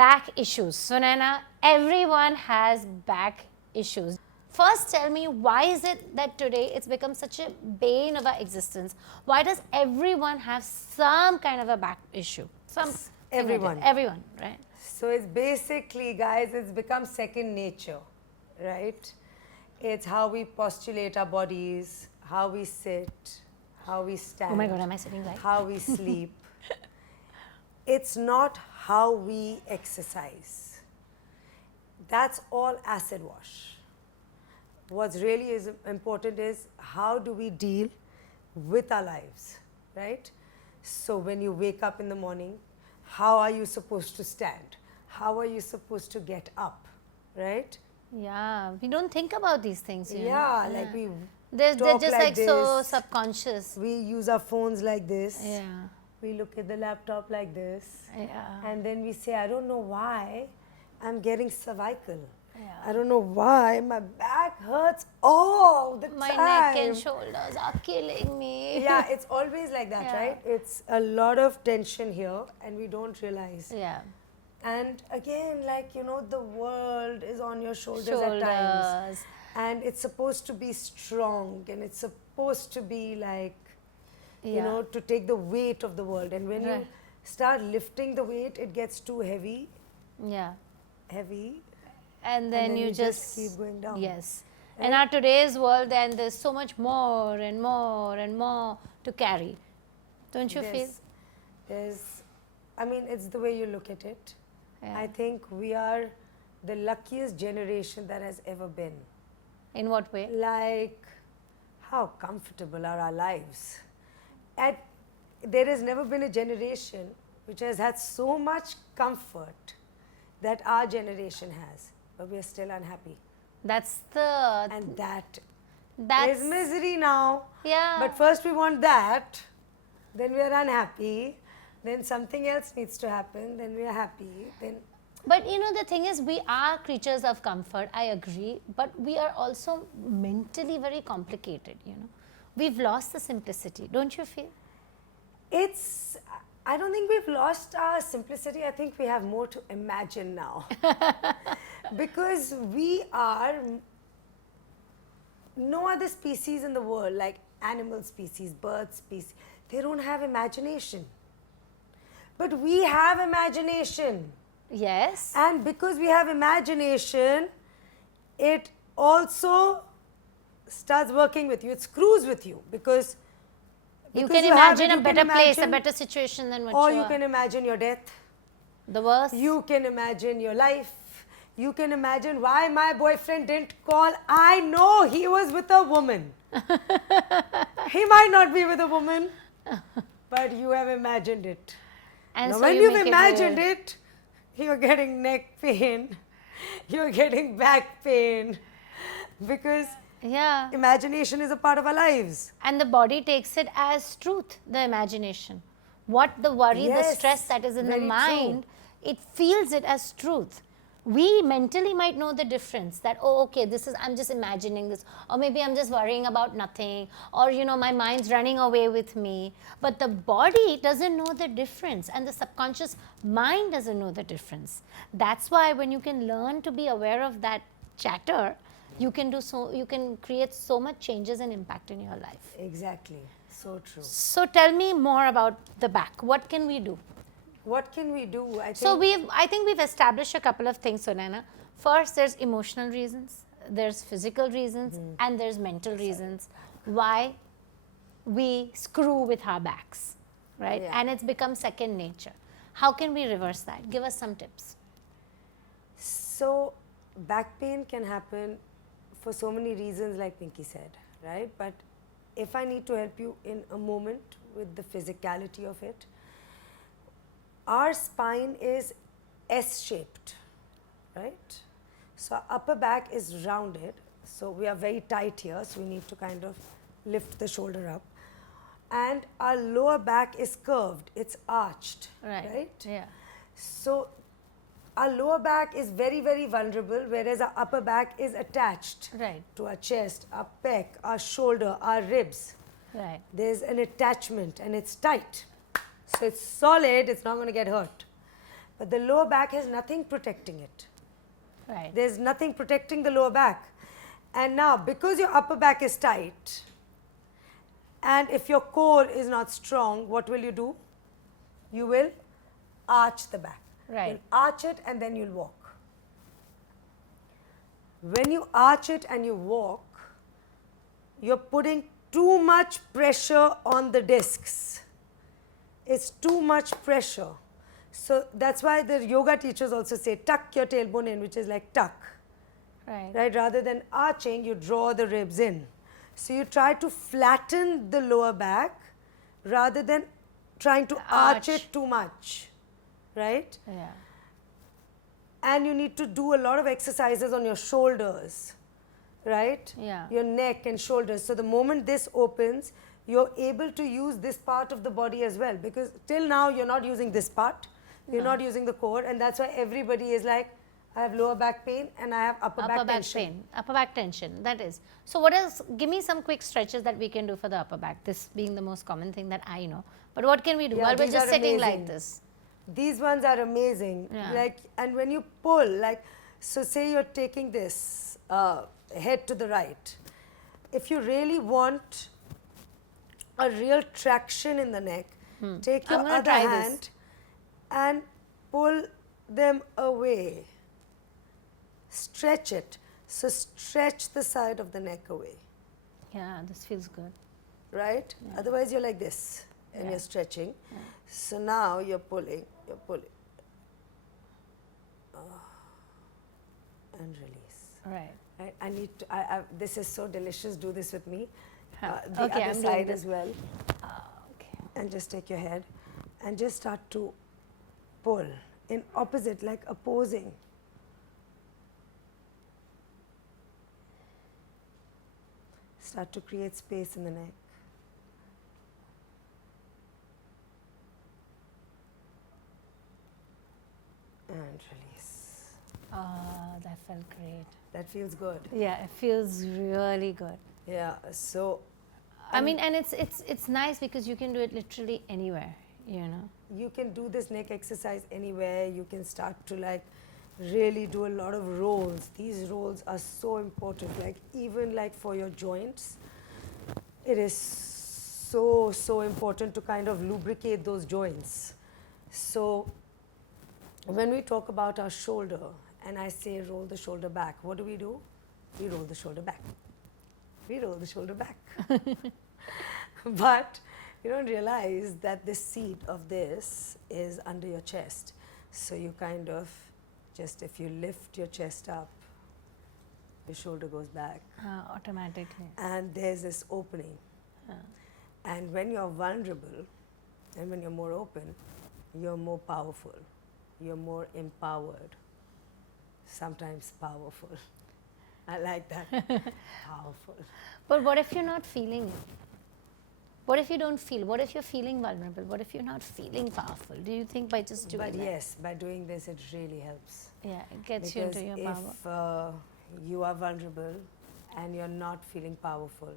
back issues. Sunaina, everyone has back issues. First, tell me, why is it that today it's become such a bane of our existence? Why does everyone have some kind of a back issue? Everyone. Everyone, right? So it's basically, guys, it's become second nature, right? It's how we postulate our bodies, how we sit, how we stand. Oh my God, am I sitting right? How we sleep. It's not how we exercise. That's all acid wash. What's really is important is how do we deal with our lives, right? So when you wake up in the morning, how are you supposed to stand? How are you supposed to get up, right? Yeah, we don't think about these things. You know? Yeah, like we They're talk just like so this. subconscious. We use our phones like this. Yeah. We look at the laptop like this. Yeah. And then we say, I don't know why I'm getting cervical. Yeah. I don't know why my back hurts all the My time. neck and shoulders are killing me. Yeah, it's always like that, Yeah. right? It's a lot of tension here and we don't realize. Yeah. And again, like, you know, the world is on your shoulders at times. And it's supposed to be strong and it's supposed to be like, you know, to take the weight of the world. And when you start lifting the weight, it gets too heavy. Yeah. Heavy. And then you just keep going down. Yes. Right? In our today's world, then there's so much more and more and more to carry. Don't you feel? I mean, it's the way you look at it. Yeah. I think we are the luckiest generation that has ever been. In what way? Like, how comfortable are our lives? There has never been a generation which has had so much comfort that our generation has, but we are still unhappy. And that's misery now. Yeah. But first we want that, then we are unhappy, then something else needs to happen, then we are happy, then. But you know, the thing is, we are creatures of comfort, I agree, but we are also mentally very complicated, you know. We've lost the simplicity, don't you feel? I don't think we've lost our simplicity. I think we have more to imagine now. Because we are no other species in the world, like animal species, bird species, they don't have imagination. But we have imagination. Yes. And because we have imagination, it also starts working with you. It screws with you because you can imagine a better place, a better situation than what you are. Or you can imagine your death. The worst. You can imagine your life. You can imagine why my boyfriend didn't call. I know he was with a woman. He might not be with a woman, but you have imagined it. And now, so when you you've imagined it, you're getting neck pain, you're getting back pain, because imagination is a part of our lives. And the body takes it as truth, the imagination. What the worry, the stress that is in the mind, it feels it as truth. We mentally might know the difference that, oh, okay, I'm just imagining this, or maybe I'm just worrying about nothing, or, you know, my mind's running away with me. But the body doesn't know the difference, and the subconscious mind doesn't know the difference. That's why when you can learn to be aware of that chatter, you can create so much changes and impact in your life. Exactly. So true. So tell me more about the back. What can we do? What can we do? I think we've established a couple of things, Sunaina. First, there's emotional reasons, there's physical reasons, and there's mental reasons why we screw with our backs, right? Yeah. And it's become second nature. How can we reverse that? Give us some tips. So, back pain can happen for so many reasons, like Pinky said, right? But if I need to help you in a moment with the physicality of it, our spine is S-shaped, right? So our upper back is rounded, so we are very tight here, so we need to kind of lift the shoulder up. And our lower back is curved, it's arched, right? Yeah. So our lower back is very, very vulnerable, whereas our upper back is attached to our chest, our pec, our shoulder, our ribs. Right. There's an attachment and it's tight. So it's solid, it's not going to get hurt. but the lower back has nothing protecting it. Right. There's nothing protecting the lower back. And now, because your upper back is tight, and if your core is not strong, what will you do? You will arch the back. Right. You'll arch it and then you'll walk. When you arch it and you walk, you're putting too much pressure on the discs. It's too much pressure. So that's why the yoga teachers also say tuck your tailbone in, which is like tuck. Right. Right? Rather than arching, you draw the ribs in. So you try to flatten the lower back rather than trying to arch it too much. Right? Yeah. And you need to do a lot of exercises on your shoulders, right? Yeah. Your neck and shoulders. So the moment this opens, you're able to use this part of the body as well, because till now you're not using this part, you're not using the core, and that's why everybody is like, I have lower back pain and I have upper back tension. Pain, upper back tension, that is. So what else, give me some quick stretches that we can do for the upper back, this being the most common thing that I know. But what can we do while we're these just are sitting like amazing. this? These ones are amazing. Yeah. Like, and when you pull, like, so say you're taking this head to the right. If you really want a real traction in the neck, take your other hand and pull them away. Stretch it. So stretch the side of the neck away. Yeah, this feels good. Right? Yeah. Otherwise you're like this and you're stretching. Yeah. So now you're pulling, and release. Right. Right? I need to, this is so delicious, do this with me. The Okay, other I'm side doing as well. Okay. And just take your head and just start to pull in opposite, like opposing. Start to create space in the neck. And release. That felt great. That feels good. Yeah, it feels really good. Yeah, so I mean, and it's nice because you can do it literally anywhere, you know. you can do this neck exercise anywhere. You can start to like really do a lot of rolls. These rolls are so important, like even like for your joints. It is so important to kind of lubricate those joints. So when we talk about our shoulder and I say roll the shoulder back, what do? We roll the shoulder back. We roll the shoulder back. But you don't realize that the seat of this is under your chest. So you kind of just, if you lift your chest up, your shoulder goes back. Automatically. And there's this opening. And when you're vulnerable and when you're more open, you're more powerful. You're more empowered. Sometimes powerful. I like that. Powerful. But what if you're not feeling it? What if you don't feel? What if you're feeling vulnerable? What if you're not feeling powerful? Do you think by just doing But that? yes, by doing this, it really helps. Yeah, it gets Because you into your power. if you are vulnerable and you're not feeling powerful,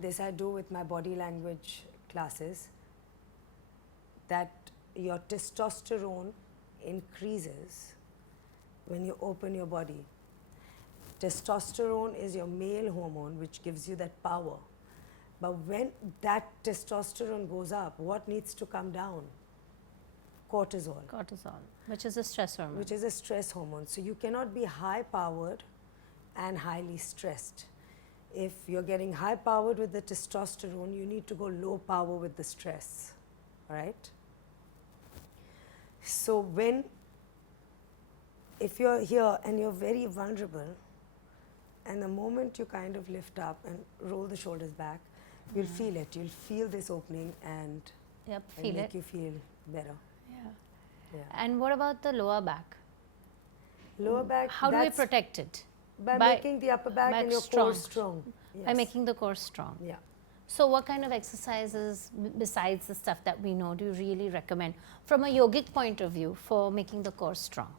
this I do with my body language classes, that your testosterone increases when you open your body. Testosterone is your male hormone which gives you that power. But when that testosterone goes up, what needs to come down? Cortisol. Cortisol, which is a stress hormone. Which is a stress hormone. So you cannot be high powered and highly stressed. If you're getting high powered with the testosterone, you need to go low power with the stress, right? So if you're here and you're very vulnerable, and the moment you kind of lift up and roll the shoulders back, you'll feel it. You'll feel this opening and Yep, it'll feel make it. you feel better. Yeah. And what about the lower back? Lower back, How do we that's protect it? by making the upper back and your core strong. By Yes. making the core strong. Yeah. So what kind of exercises, besides the stuff that we know, do you really recommend from a yogic point of view for making the core strong?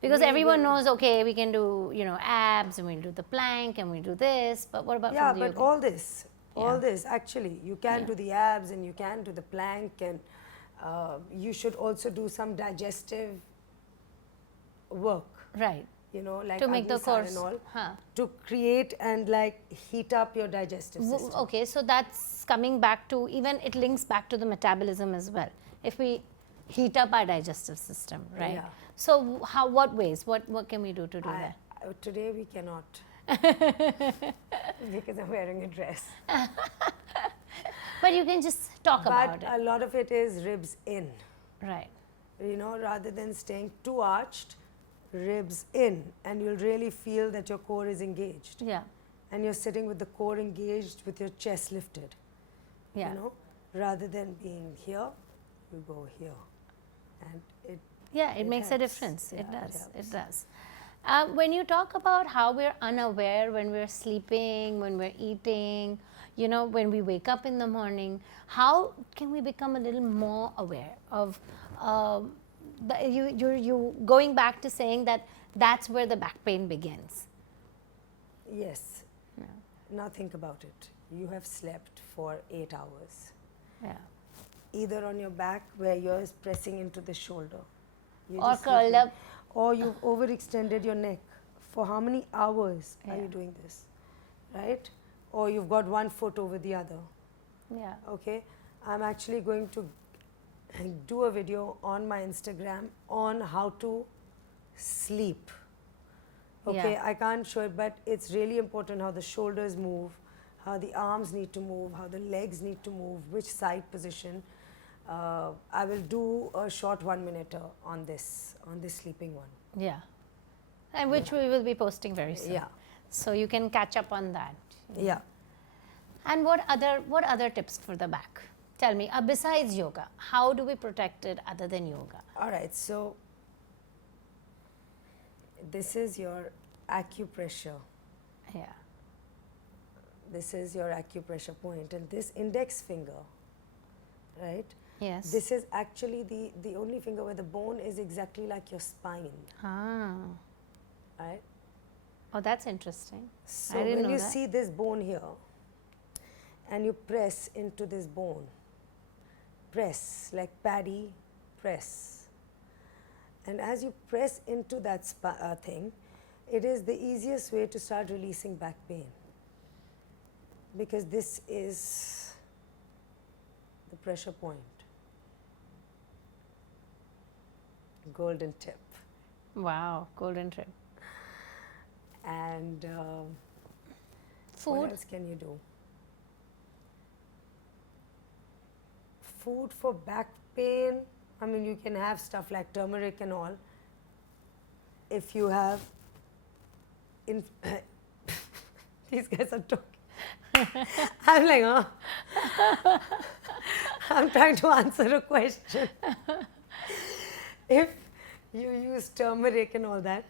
Because everyone knows, okay, we can do, abs and we'll do the plank and we'll do this, but what about Yeah, from the but yogic? all this, actually, you can do the abs and you can do the plank and You should also do some digestive work. Right. You know, like To make the Agnisar course. and all, Huh. to create and like heat up your digestive system. Okay, so that's coming back to, even it links back to the metabolism as well. If we heat up our digestive system, right? Yeah. So how, what ways, what can we do to do that? Today we cannot because I'm wearing a dress. But you can just talk about But a it. lot of it is ribs in. Right. You know, rather than staying too arched, ribs in, and you'll really feel that your core is engaged. Yeah. And you're sitting with the core engaged with your chest lifted. Yeah. You know, rather than being here, you go here. And It makes a helps. difference. Yeah, It does. helps. It does. When you talk about how we're unaware when we're sleeping, when we're eating, you know, when we wake up in the morning, how can we become a little more aware of you going back to saying that that's where the back pain begins? Yes. Now think about it. You have slept for 8 hours. Yeah. Either on your back where you're pressing into the shoulder. You're Or just curled sleeping. up. Or you've overextended your neck. For how many hours are you doing this? Right? Or you've got one foot over the other. Yeah. Okay? I'm actually going to do a video on my Instagram on how to sleep. Okay, Yeah. I can't show it, but it's really important how the shoulders move, how the arms need to move, how the legs need to move, which side position. I will do a short 1 minute on this sleeping one. Yeah. And which we will be posting very soon. Yeah. So you can catch up on that. Yeah. And what other tips for the back? Tell me, besides yoga, how do we protect it other than yoga? All right, so this is your acupressure. Yeah. This is your acupressure point, and this index finger, right? Yes. This is actually the only finger where the bone is exactly like your spine, right? Oh, that's interesting. So I didn't when know you that. see this bone here, and you press into this bone, press like paddy, press. And as you press into that thing, it is the easiest way to start releasing back pain. Because this is the pressure point. Golden tip. Wow, golden trip. And Food. what else can you do? Food for back pain. I mean, you can have stuff like turmeric and all. If you have, these guys are talking. I'm like, oh. I'm trying to answer a question. If you use turmeric and all that,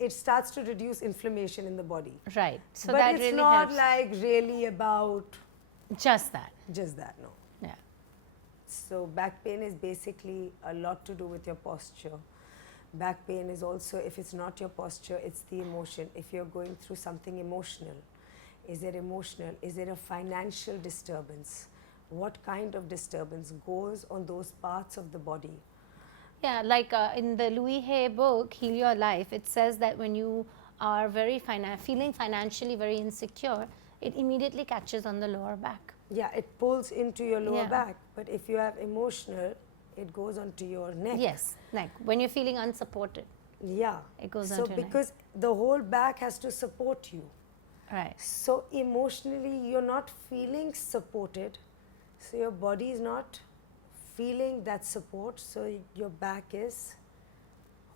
it starts to reduce inflammation in the body. Right. So but that it's really not helps. like really about Just that. just that, no. Yeah. So back pain is basically a lot to do with your posture. Back pain is also, if it's not your posture, it's the emotion. If you're going through something emotional, is it emotional? Is it a financial disturbance? What kind of disturbance goes on those parts of the body? Yeah, like in the Louis Hay book, Heal Your Life, it says that when you are feeling financially very insecure, it immediately catches on the lower back. Yeah, it pulls into your lower Yeah. back. But if you have emotional, it goes onto your neck. Yes, like when you're feeling unsupported. Yeah. It goes so onto your neck. because the whole back has to support you. Right. So emotionally, you're not feeling supported. So your body is not feeling that support. So your back is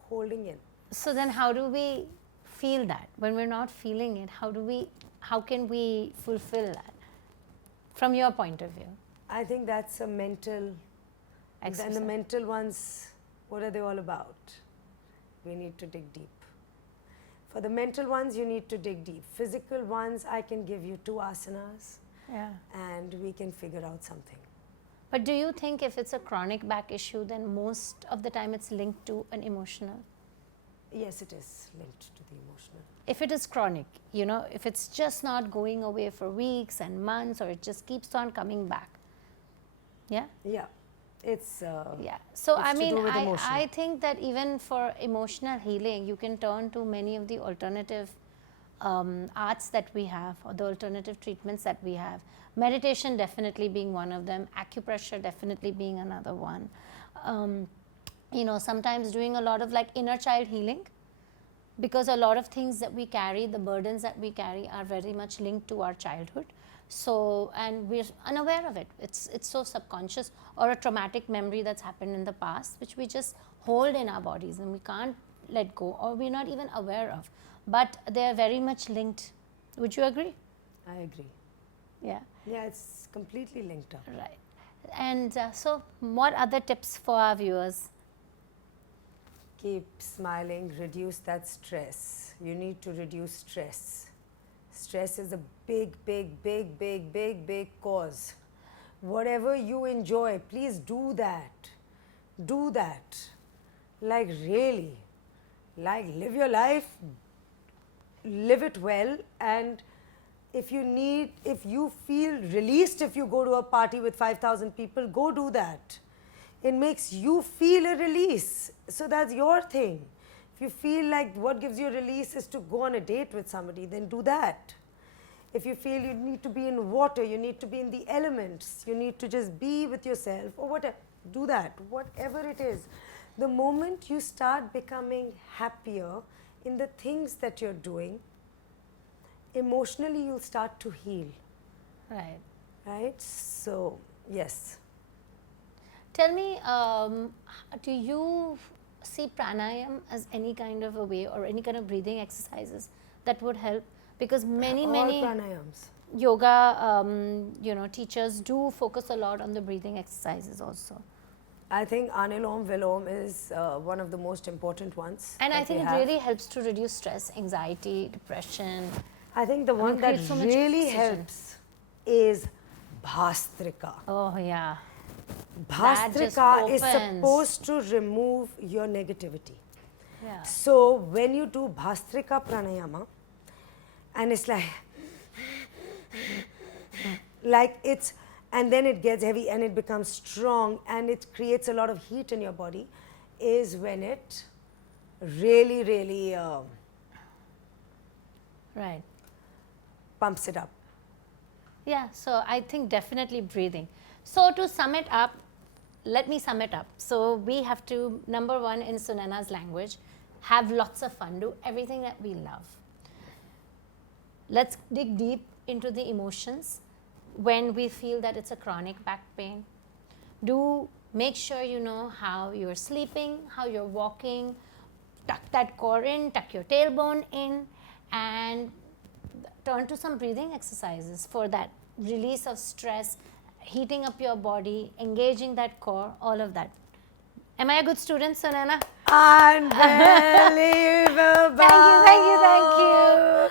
holding in. So then how do we feel that? When we're not feeling it, how can we fulfill that? From your point of view. I think that's a mental. Exercise. And the mental ones, what are they all about? We need to dig deep. For the mental ones, you need to dig deep. Physical ones, I can give you 2 asanas. Yeah. And we can figure out something. But do you think if it's a chronic back issue, then most of the time it's linked to an emotional? Yes, it is linked to the emotional. If it is chronic, you know, if it's just not going away for weeks and months, or it just keeps on coming back, Yeah? Yeah. It's Yeah. So, it's I to mean, do with emotion. I think that even for emotional healing, you can turn to many of the alternative arts that we have, or the alternative treatments that we have. Meditation definitely being one of them, acupressure definitely being another one. You know, sometimes doing a lot of like inner child healing, because a lot of things that we carry, the burdens that we carry, are very much linked to our childhood. So, and we're unaware of it. It's so subconscious, or a traumatic memory that's happened in the past, which we just hold in our bodies and we can't let go, or we're not even aware of. But they're very much linked. Would you agree? I agree. Yeah. Yeah, it's completely linked up. Right. And so, what other tips for our viewers? Keep smiling, reduce that stress. You need to reduce stress. Stress is a big cause. Whatever you enjoy, please do that. Do that. Like, really. Like, live your life, live it well, and if you feel released if you go to a party with 5,000 people, go do that. It makes you feel a release. So that's your thing. If you feel like what gives you a release is to go on a date with somebody, then do that. If you feel you need to be in water, you need to be in the elements, you need to just be with yourself, or whatever, do that. Whatever it is. The moment you start becoming happier in the things that you're doing, emotionally you'll start to heal. Right. Right? So, yes. Tell me, do you see pranayam as any kind of a way, or any kind of breathing exercises that would help? Because many pranayams. yoga you know, teachers do focus a lot on the breathing exercises also. I think Anilom Vilom is one of the most important ones. And I think it really helps to reduce stress, anxiety, depression. I think the one that so much really precision. helps is Bhastrika. Oh, yeah. Bhastrika is opens. supposed to remove your negativity. Yeah. So when you do Bhastrika pranayama, and it's like it's, and then it gets heavy and it becomes strong and it creates a lot of heat in your body, is when it really Right. pumps it up. Yeah, so I think definitely breathing. So to sum it up, let me sum it up. So we have to, number one, in Sunaina's language, have lots of fun, do everything that we love. Let's dig deep into the emotions when we feel that it's a chronic back pain. Do make sure you know how you're sleeping, how you're walking, tuck that core in, tuck your tailbone in, and turn to some breathing exercises for that release of stress, heating up your body, engaging that core, all of that. Am I a good student, Sunaina? Unbelievable. Thank you.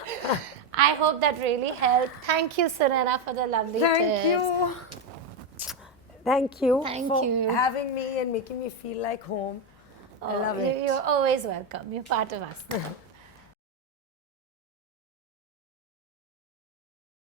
I hope that really helped. Thank you, Sunaina, for the lovely tips. Thank you Thank for you. having me and making me feel like home. I love it. You're always welcome. You're part of us.